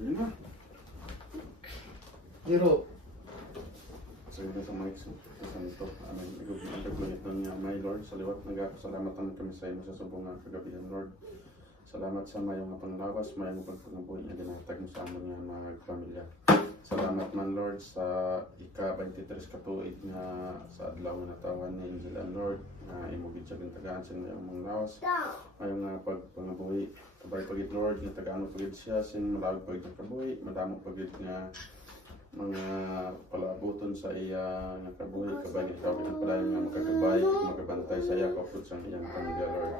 Yun na. Zero. So yun na sa mic. So, ito. Ang kagulit nun niya, my Lord. Sa liwat nagkakasalamatan kami sa iyo sa subungan kagabihan, Lord. Salamat sa mayong panglawas, mayong pagpagnabuhi na dinatag mo sa amon nga mga pamilya. Salamat man, Lord, sa ika-23 katuig nga sa adlaw na tawan ni Angel and Lord na imugid siya ng tagaan sa mayong panglawas. Mayong pagpagnabuhi. Kabay pagit, Lord, nga tagaan mo pagit siya, sin malawag pagit ng kabuhi, madamo pagit nga mga palabuton sa iya nga kabuhi, kabay ikaw pinagpalayan nga makagabay, magabantay sa iya, kaput sa iyang pamilya, Lord.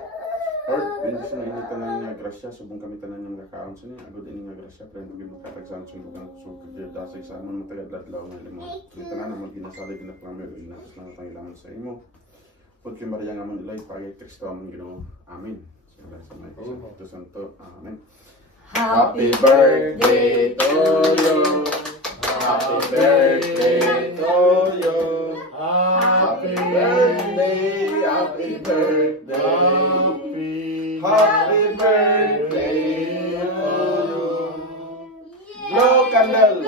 Lord, hindi sa mga tanan nga grasya, subong kami tanan nga nakaon sa niya, agad ini nga grasya, pero hindi makatagsan sa mga sugod yung dasay sa amon, matagad-ladlaw nga limang. Kaya tanan naman ginasalig na pamilya, inakas lang ang tangilaman sa imo. Pud kay Maria nga man ilay, pagay Kristo amon Ginoo. Amen. Sa mga Espiritu Santo. Amen. Happy birthday to you. Happy birthday to you. Happy birthday, happy birthday. Happy birthday to you. Blow candle.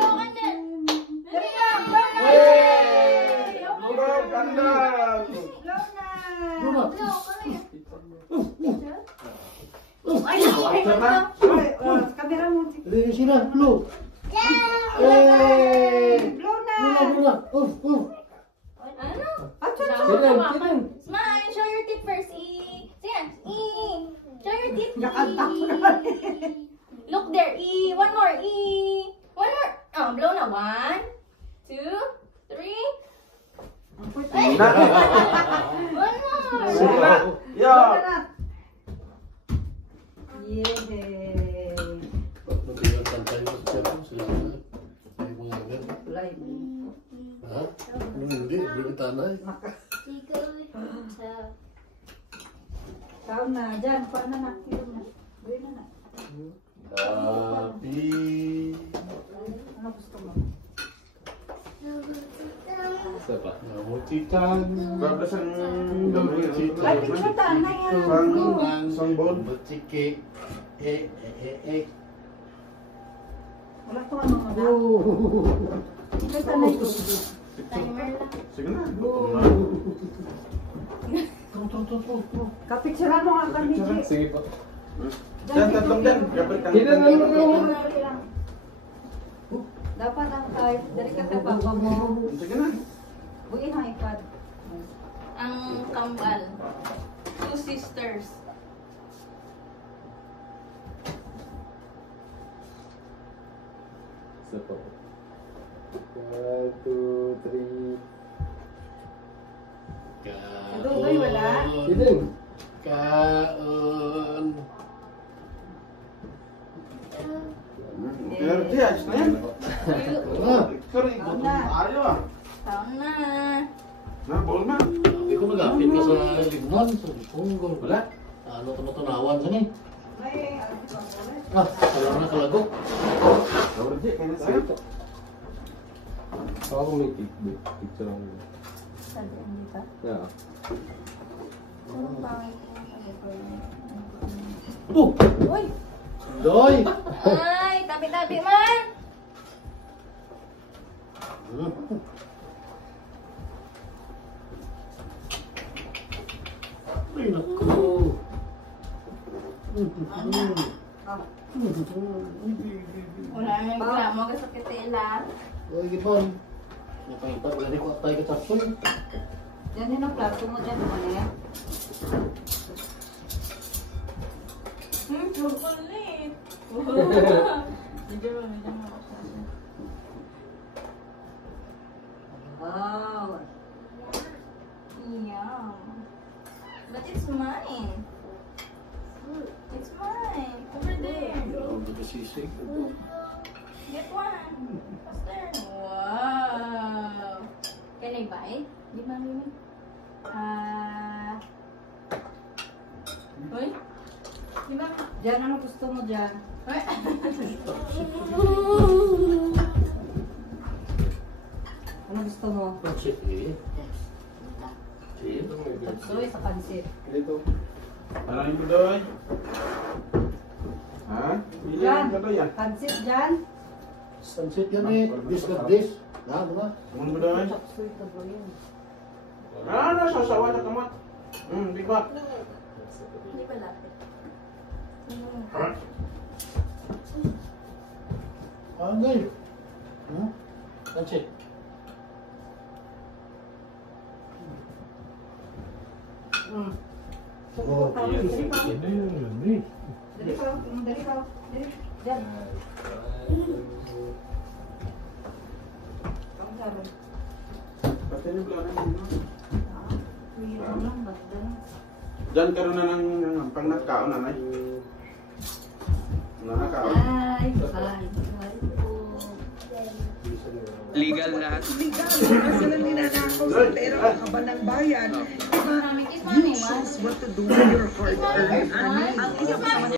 Yay! Blow candle. Kamera mo. Sina, blow. Yay! Blow na. Ano? Smile, show your teeth first. Sige, show your teeth. Look there. One more. One more. Oh, blow na. 1, 2, 3. One more. Sige na. Yo. Yay! Magkailangan tayo sa sila. Ay mga agad. Ha? Hindi, bibitanan. Tao na, dyan. Paano na? Gawin na. Happy. Ano gusto mo? Isa pa. Namuchitan. Babas ang Ay, picture ta na yan. sangbol. Butchike. Wala to ano mo na. May tanay ko. Timer lang. Sige na. Kapicturean mo nga kami, G. Sige pa. Diyan, tatlong dyan. Kapit ka. Dapat ang type. Dari ka sa papa mo. Sige na. Buin ang iPad. Ang kambal. 2 sisters. Isa pa. 1, 2, 3. Adoy, wala? Kaon. Kaon. Pero di, ayos na yan. Pero ikot na. tayo ah. Taon na. Ball na. Hindi ko nag-apit ka sa lingwan. Kung wala. Ano ito matunawan sa ni? May, Alam na kalagok. Pero di, kaya na tayo. Ako may picture ang sabi dito. yeah. Ang pangit Oh! Uy! Doy! Ay, tabi-tabi man. Ay, naku! Wala nang reklamo ka sa kitila. Ay, gipon. Napahipat, wala di ko tayo katapon. Yan din ang plato mo dyan. Ano yan? Chocolate. Medyo mo. Wow! Yum. But it's mine. It's mine. Over there. Ang nagsisig. Get one. Faster. Wow. Can I bite? Di ba, Mimi? Uy? Di ba? Diyan, ano gusto mo dyan? Ano gusto mo? Sige. Dito may Tapsoy sa pansit. Dito. Alain ko doy. Ha? Bili Yan. ka to yan. Pansit dyan. Sunset yan eh. This got this. Na, mga. Mun mo daw. Chapsuy ka ba yun? Sasawa na kamot. Di ba? Hindi pa lapit. Angay. Sunset. Oh, Dali pa. ini. Dali pa. Dali pa. Dali. Dyan. Ang sabi. Pati niyo pala na yun. Mayroon lang. Basta lang. Diyan karon na ng pang nagkaon na nay. Nakakaon. Ay, ay, ay po. Legal lahat. Legal, kasi lang ninanakaw sa pera ng kabanang bayan. Mami, kiss mommy. You choose what to do with your hard-earned money. Kiss mommy.